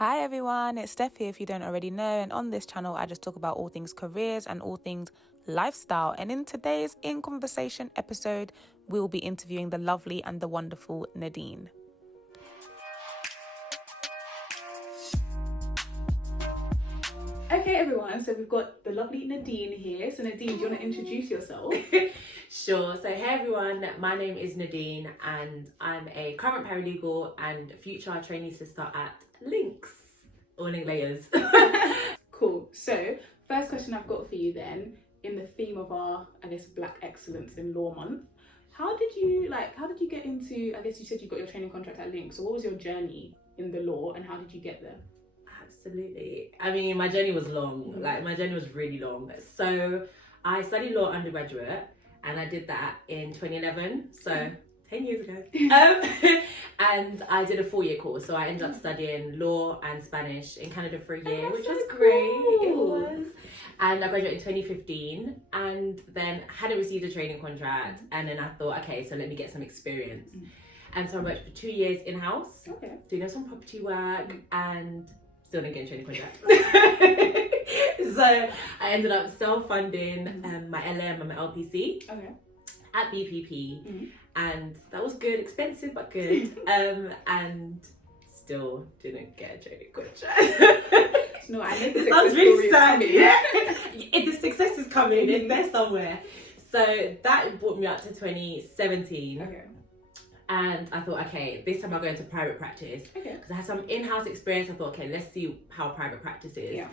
Hi everyone, it's Steph here if you don't already know, and on this channel I just talk about all things careers and all things lifestyle. And in today's In Conversation episode, we'll be interviewing the lovely and the wonderful Nadine. Okay everyone, so we've got the lovely Nadine here. So Nadine, do you want to introduce yourself? Sure. So hey everyone, my name is Nadine and I'm a current paralegal and future trainee sister at Linklaters. Cool. So first question I've got for you then, in the theme of our, Black Excellence in Law Month. How did you get into, you said you got your training contract at Link. So what was your journey in the law and how did you get there? Absolutely. I mean, my journey was long. My journey was really long. So I studied law undergraduate and I did that in 2011. So 10 years ago. And I did a 4-year course. So I ended up studying law and Spanish in Canada for a year, which was great. It was. And I graduated in 2015 and then hadn't received a training contract. And then I thought, okay, so let me get some experience. And so I worked for 2 years in-house, doing some property work and still didn't get a training contract. So I ended up self-funding my LM and my LPC at BPP. And that was good, expensive but good. And still didn't get a training contract. No, I think it sounds really sad. Yeah. The success is coming, it's there somewhere. So that brought me up to 2017. And I thought, okay, this time I'll go into private practice. Because I had some in-house experience. I thought, okay, let's see how private practice is.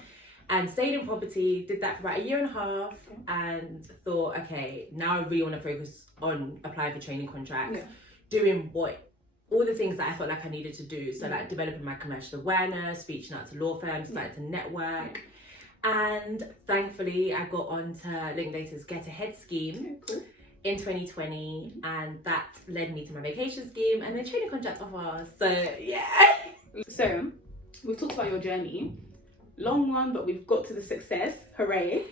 And stayed in property, did that for about 1.5 years, and thought, okay, now I really want to focus on applying for training contracts, doing all the things that I felt like I needed to do. So like developing my commercial awareness, reaching out to law firms, starting to network. And thankfully I got onto Linklaters Get Ahead scheme in 2020, and that led me to my vacation scheme and then training contract offers. So yeah. So we've talked about your journey. Long one, but we've got to the success. Hooray.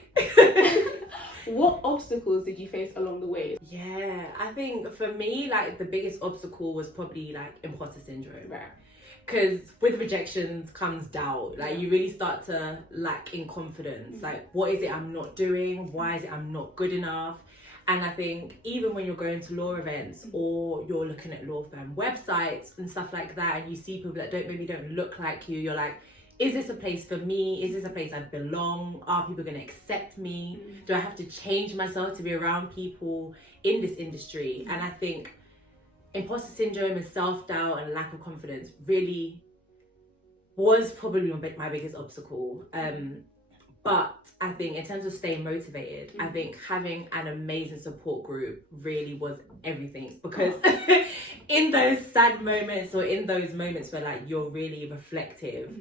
What obstacles did you face along the way? Yeah, I think for me, like the biggest obstacle was probably like imposter syndrome. Because with rejections comes doubt. Like you really start to lack in confidence. Like, what is it I'm not doing? Why is it I'm not good enough? And I think even when you're going to law events or you're looking at law firm websites and stuff like that, and you see people that maybe don't look like you, you're like, is this a place for me? Is this a place I belong? Are people going to accept me? Do I have to change myself to be around people in this industry? And I think imposter syndrome and self-doubt and lack of confidence really was probably my biggest obstacle. But I think in terms of staying motivated, I think having an amazing support group really was everything. Because in those sad moments or in those moments where like you're really reflective,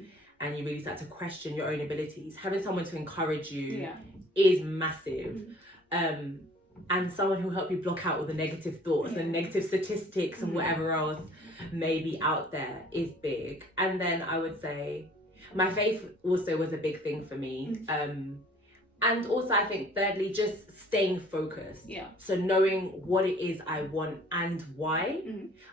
and you really start to question your own abilities, having someone to encourage you is massive. And someone who will help you block out all the negative thoughts and negative statistics and whatever else may be out there is big. And then I would say my faith also was a big thing for me. And also I think thirdly, just staying focused. So knowing what it is I want and why.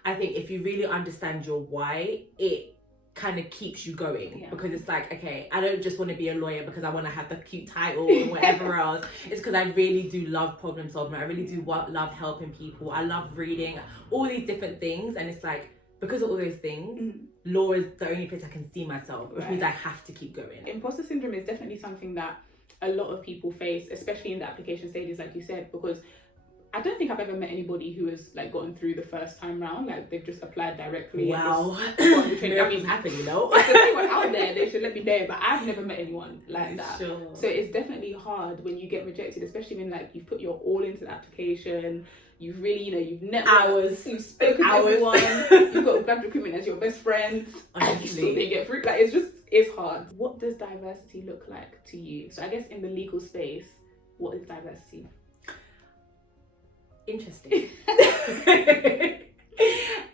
I think if you really understand your why, it kind of keeps you going. Because it's like, okay, I don't just want to be a lawyer because I want to have the cute title or whatever else. It's because I really do love problem solving. I really do love helping people. I love reading, all these different things. And it's like, because of all those things, law is the only place I can see myself, which means I have to keep going. Imposter syndrome is definitely something that a lot of people face, especially in the application stages, like you said, because I don't think I've ever met anybody who has like gotten through the first time round. Like they've just applied directly. Wow. Miracles happen, you know. If there's anyone out there, they should let me know. But I've never met anyone like that. Sure. So it's definitely hard when you get rejected, especially when like you've put your all into the application. You've really, you've networked hours. You've spoken to everyone. You've got Black recruitment as your best friend. And you still didn't get through. Like it's hard. What does diversity look like to you? So I guess in the legal space, what is diversity? Interesting.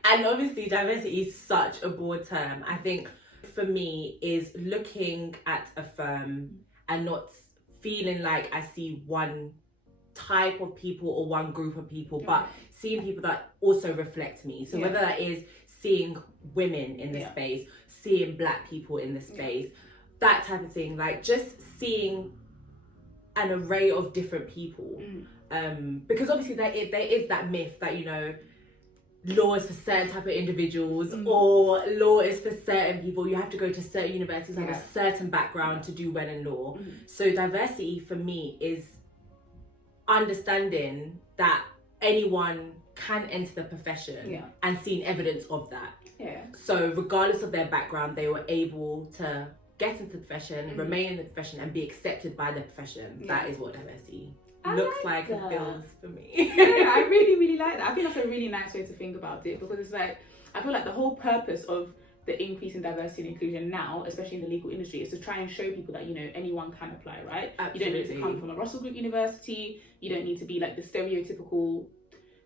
And obviously diversity is such a broad term. I think for me is looking at a firm and not feeling like I see one type of people or one group of people, but seeing people that also reflect me. So whether that is seeing women in the space, seeing Black people in the space, that type of thing. Like just seeing an array of different people. Because obviously there is that myth that, you know, law is for certain type of individuals or law is for certain people. You have to go to certain universities, have a certain background to do well in law. So diversity for me is understanding that anyone can enter the profession and seeing evidence of that. So regardless of their background, they were able to get into the profession, remain in the profession, and be accepted by the profession. That is what diversity looks like and feels for me. I really, really like that. I think that's a really nice way to think about it, because it's like, I feel like the whole purpose of the increase in diversity and inclusion now, especially in the legal industry, is to try and show people that, you know, anyone can apply, right? Absolutely. You don't need to come from a Russell Group university. You don't need to be like the stereotypical,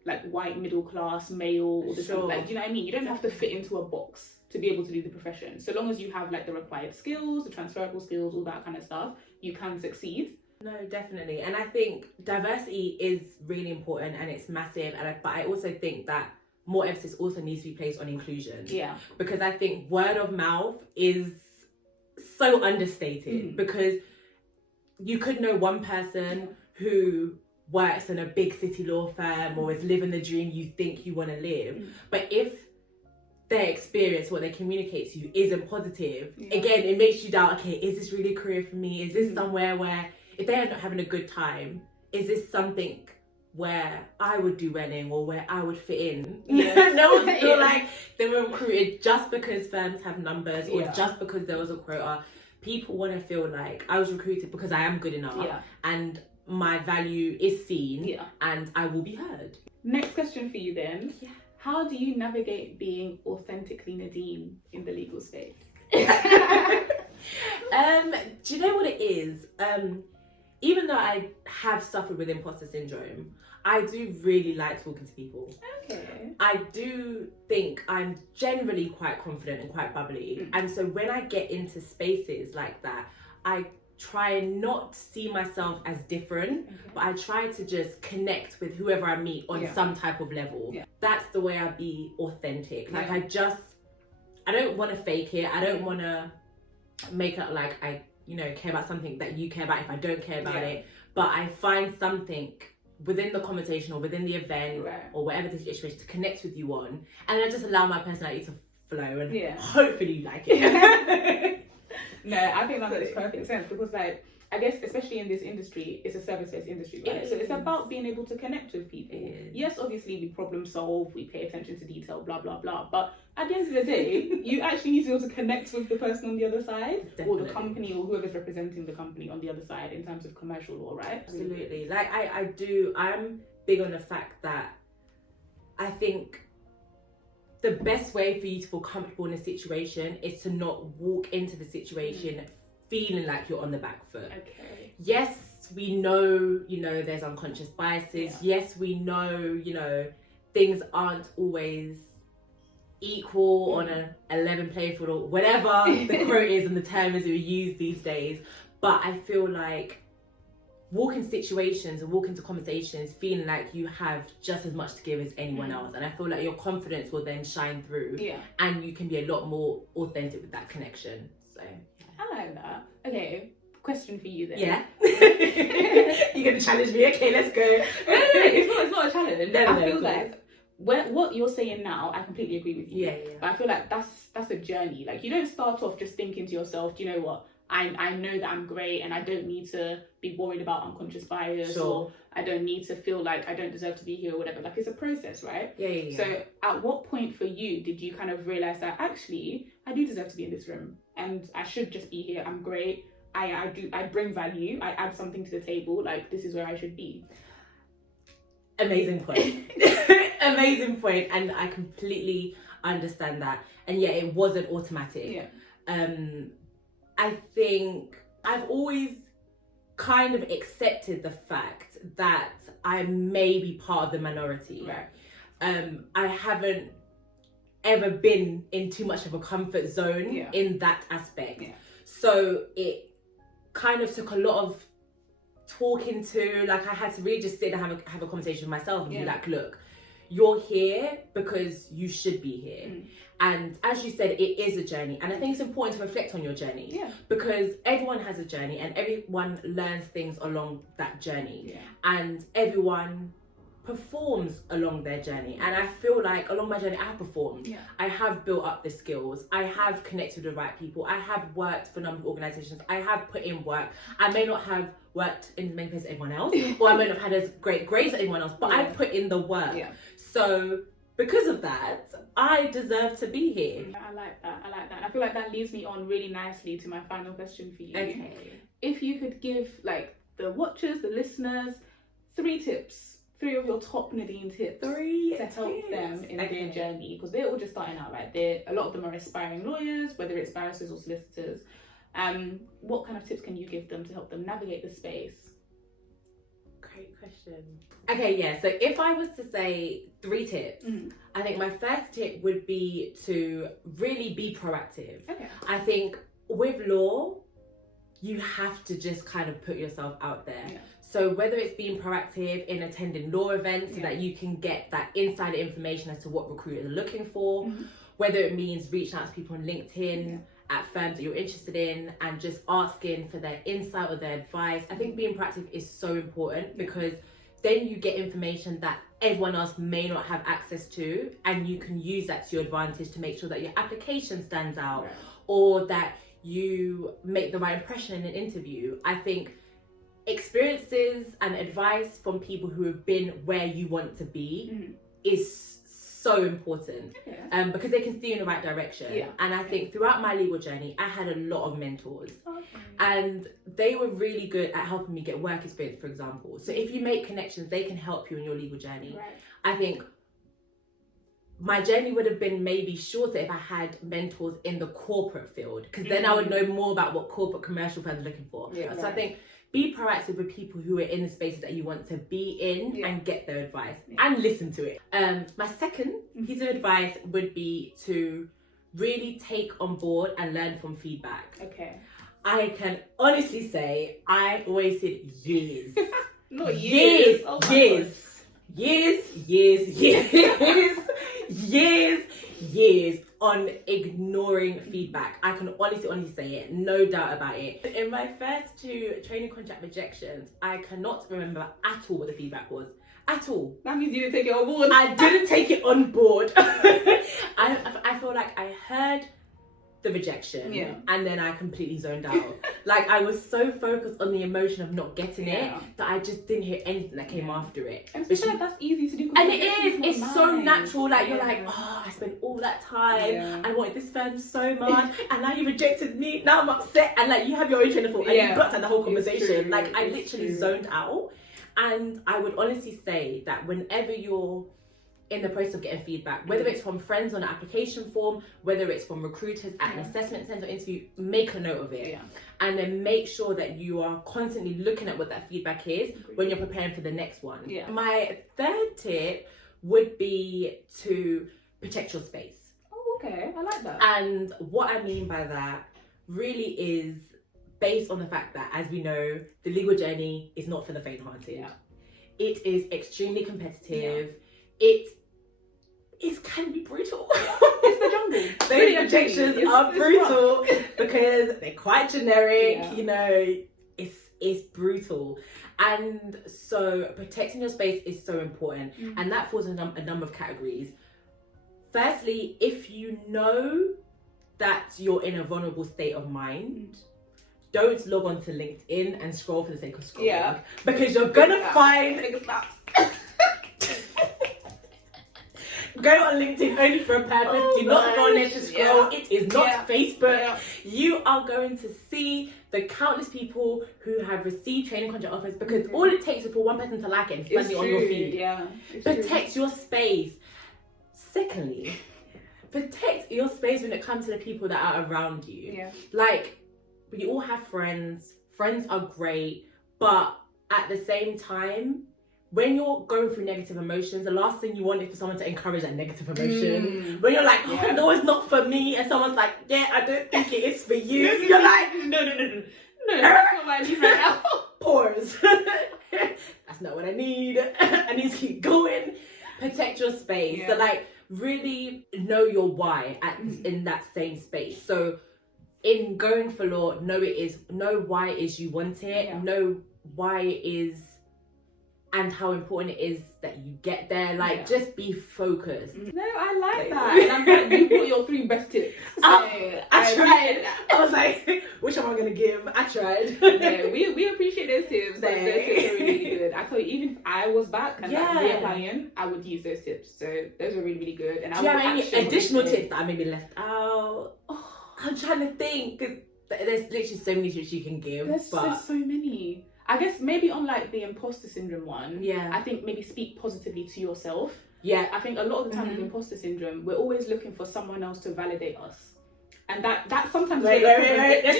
like, white middle class male, or the like, do you know what I mean? You don't have to fit into a box to be able to do the profession. So long as you have like the required skills, the transferable skills, all that kind of stuff, you can succeed. No, definitely. And I think diversity is really important and it's massive. But I also think that more emphasis also needs to be placed on inclusion. Yeah. Because I think word of mouth is so understated, because you could know one person who works in a big city law firm or is living the dream you think you want to live. But if their experience, what they communicate to you isn't positive, again, it makes you doubt, okay, is this really a career for me? Is this somewhere where, if they're not having a good time, is this something where I would do well in, or where I would fit in? Yes. No one feel like they were recruited just because firms have numbers, or just because there was a quota. People want to feel like I was recruited because I am good enough and my value is seen and I will be heard. Next question for you then. How do you navigate being authentically Nadine in the legal space? Do you know what it is? Even though I have suffered with imposter syndrome, I do really like talking to people. Okay. I do think I'm generally quite confident and quite bubbly. And so when I get into spaces like that, I try and not see myself as different, but I try to just connect with whoever I meet on some type of level. That's the way I be authentic. Like I don't want to fake it. I don't want to make it like I, you know, care about something that you care about if I don't care about it. But I find something within the conversation or within the event or whatever the situation to connect with you on, and I just allow my personality to flow, and hopefully you like it. No, I think that makes perfect sense, because like, I guess especially in this industry, it's a service-based industry, right? So it's about being able to connect with people. Yes, obviously we problem solve, we pay attention to detail, blah blah blah, but at the end of the day, you actually need to be able to connect with the person on the other side, or the company, or whoever's representing the company on the other side in terms of commercial law, right? Absolutely. Like I'm big on the fact that I think the best way for you to feel comfortable in a situation is to not walk into the situation feeling like you're on the back foot. Okay. Yes, we know, you know, there's unconscious biases. Yes, we know, you know, things aren't always equal on a 11 playing field, or whatever the quote is and the term is that we use these days. But I feel like walk in situations and walk into conversations feeling like you have just as much to give as anyone else, and I feel like your confidence will then shine through, and you can be a lot more authentic with that connection. So I like that. Okay, question for you then. You're gonna challenge me? Okay, let's go. No, it's not a challenge. No, I feel like what you're saying now, I completely agree with you. But I feel like that's a journey. Like, you don't start off just thinking to yourself, do you know what, I know that I'm great and I don't need to be worried about unconscious bias, or I don't need to feel like I don't deserve to be here or whatever. Like, it's a process, right? So at what point for you did you kind of realize that actually I do deserve to be in this room and I should just be here? I'm great. I bring value. I add something to the table. Like, this is where I should be. Amazing point. Amazing point. And I completely understand that. And yeah, it wasn't automatic. I think I've always kind of accepted the fact that I may be part of the minority. I haven't ever been in too much of a comfort zone in that aspect. So it kind of took a lot of talking to, like, I had to really just sit and have a conversation with myself and be like, look, you're here because you should be here. And as you said, it is a journey. And I think it's important to reflect on your journey. Yeah. Because everyone has a journey and everyone learns things along that journey. Yeah. And everyone performs along their journey. And I feel like along my journey, I have performed. Yeah. I have built up the skills. I have connected with the right people. I have worked for a number of organisations. I have put in work. I may not have worked in the main place as everyone else, or I may not have had as great grades as everyone else, but yeah. I've put in the work. Yeah. So because of that, I deserve to be here. I like that. I feel like that leads me on really nicely to my final question for you. Okay. If you could give like the watchers, the listeners, 3 tips, 3 of your top Nadine tips to help them in their journey, because they're all just starting out, right? A lot of them are aspiring lawyers, whether it's barristers or solicitors. What kind of tips can you give them to help them navigate the space? Great question. Okay, yeah. So if I was to say 3 tips, I think my first tip would be to really be proactive. Okay. I think with law, you have to just kind of put yourself out there. Yeah. So whether it's being proactive in attending law events so Yeah. that you can get that insider information as to what recruiters are looking for, whether it means reaching out to people on LinkedIn, at firms that you're interested in, and just asking for their insight or their advice. I think being proactive is so important because then you get information that everyone else may not have access to, and you can use that to your advantage to make sure that your application stands out or that you make the right impression in an interview. I think experiences and advice from people who have been where you want to be is so important because they can steer you in the right direction. And I think throughout my legal journey, I had a lot of mentors and they were really good at helping me get work experience, for example. So if you make connections, they can help you in your legal journey. I think my journey would have been maybe shorter if I had mentors in the corporate field, because then I would know more about what corporate commercial firms are looking for. So I think be proactive with people who are in the spaces that you want to be in and get their advice and listen to it. My second piece of advice would be to really take on board and learn from feedback. Okay. I can honestly say I wasted years. Not years. Years on ignoring feedback. I can honestly say it, no doubt about it. In my first 2 training contract rejections, I cannot remember at all what the feedback was. At all. That means you didn't take it on board. I didn't take it on board. I feel like I heard the rejection and then I completely zoned out. Like I was so focused on the emotion of not getting it that I just didn't hear anything that came after it. And especially like that's easy to do. And it is, it's so natural. Like you're like, oh, I spent all that time. I wanted this firm so much, and now you rejected me. Now I'm upset, and like you have your own train of thought, and you blocked out the whole conversation. Like I literally zoned out. And I would honestly say that whenever you're in the process of getting feedback, whether it's from friends on an application form, whether it's from recruiters at an assessment centre interview, make a note of it. And then make sure that you are constantly looking at what that feedback is when you're preparing for the next one. My third tip would be to protect your space. Oh, okay. I like that. And what I mean by that really is based on the fact that, as we know, the legal journey is not for the faint-hearted. It is extremely competitive. It can be brutal. It's the jungle. Those rejections are brutal because they're quite generic. You know, it's brutal, and so protecting your space is so important, and that falls in a number of categories. Firstly, if you know that you're in a vulnerable state of mind, don't log on to LinkedIn and scroll for the sake of scrolling, because you're gonna find go on LinkedIn only for a purpose. Do not go on there to scroll. It is not Facebook. You are going to see the countless people who have received training contract offers, because all it takes is for one person to like it and suddenly on your feed. Protect your space. Secondly, protect your space when it comes to the people that are around you. Like, we all have friends. Friends are great, but at the same time, when you're going through negative emotions, the last thing you want is for someone to encourage that negative emotion. When you're like, oh, no, it's not for me, and someone's like, yeah, I don't think it is for you. You're like, no, that's not what I need right now. Pause. That's not what I need. I need to keep going. protect your space. Yeah. So like really know your why in that same space. So in going for law, know why it is you want it, Yeah. know why it is and how important it is that you get there. Like, just be focused. No, I like that. And I'm glad you brought your 3 best tips. So I tried. I was like, which am I going to give? I tried. Yeah, we appreciate those tips. Those tips are really good. I tell you, even if I was back and like reapplying, I would use those tips. So those are really, really good. And do you have any additional tips that I maybe left out? Oh, I'm trying to think, because there's literally so many tips you can give. There's so many. I guess maybe on like the imposter syndrome one, I think maybe speak positively to yourself. Yeah. I think a lot of the time with imposter syndrome, we're always looking for someone else to validate us. And that sometimes... Wait. You know what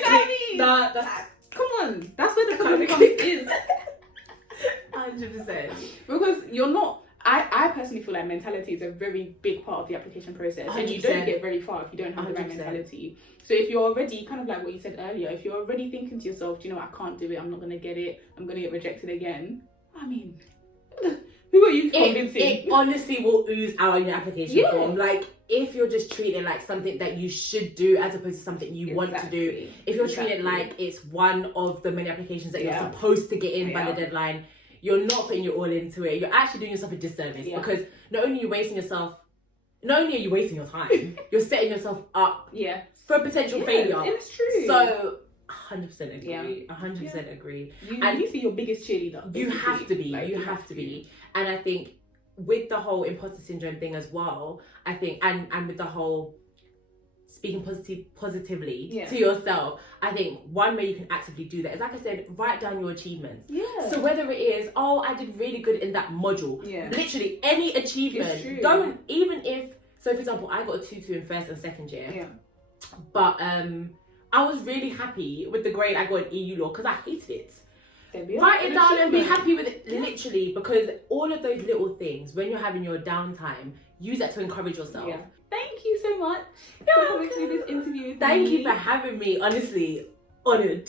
I mean? Come on. That's where the problem comes in. 100%. Because you're not... I personally feel like mentality is a very big part of the application process. 100%. And you don't get very far if you don't have the right mentality. So if you're already, kind of like what you said earlier, if you're already thinking to yourself, do you know what, I can't do it, I'm not going to get it, I'm going to get rejected again. I mean, who are you convincing? It honestly will ooze out in your application form. Like, if you're just treating it like something that you should do as opposed to something you want to do, if you're treating it like it's one of the many applications that you're supposed to get in by the deadline, you're not putting your all into it. You're actually doing yourself a disservice because not only are you wasting your time, you're setting yourself up for potential failure. It's true. So 100% agree. 100% agree. You need to be your biggest cheerleader. You have to be. Like, you have to be. And I think with the whole imposter syndrome thing as well, I think, and with the whole speaking positively to yourself, I think one way you can actively do that is, like I said, write down your achievements. So whether it is, I did really good in that module, literally any achievement, don't, even if, so for example, I got a 2-2 in first and second year, but I was really happy with the grade I got in EU law because I hated it. Write it down and be happy with it, literally, because all of those little things, when you're having your downtime, use that to encourage yourself. Thank you so much for coming to this interview. Thank you for having me. Honestly, honoured.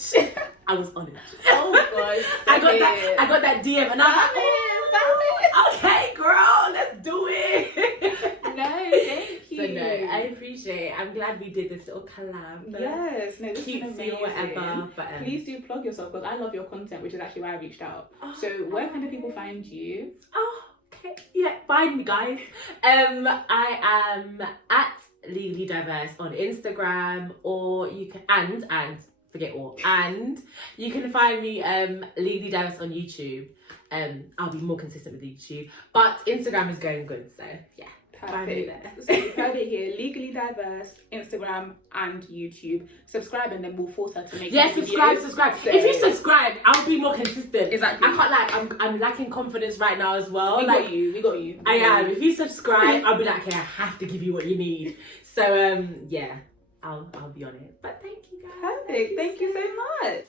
I was honoured. Oh gosh, I got that DM and I was like, okay, girl, let's do it. No, thank you. So no, I appreciate it. I'm glad we did this little collab. Yes, no, this is amazing. Or whatever. But please do plug yourself, because I love your content, which is actually why I reached out. So where can the people find you? Okay, yeah, find me, guys. I am at Legally Diverse on Instagram, or you can and you can find me Legally Diverse on YouTube. I'll be more consistent with YouTube, but Instagram is going good, so yeah. Perfect. So you've heard it here. Legally Diverse, Instagram and YouTube. Subscribe and then we'll force her to make subscribe. So, if you subscribe, I'll be more consistent. Exactly. I can't I'm lacking confidence right now as well. We got you. I am. If you subscribe, I'll be like, okay, I have to give you what you need. So yeah, I'll be on it. But thank you guys. Perfect. Thank you so much.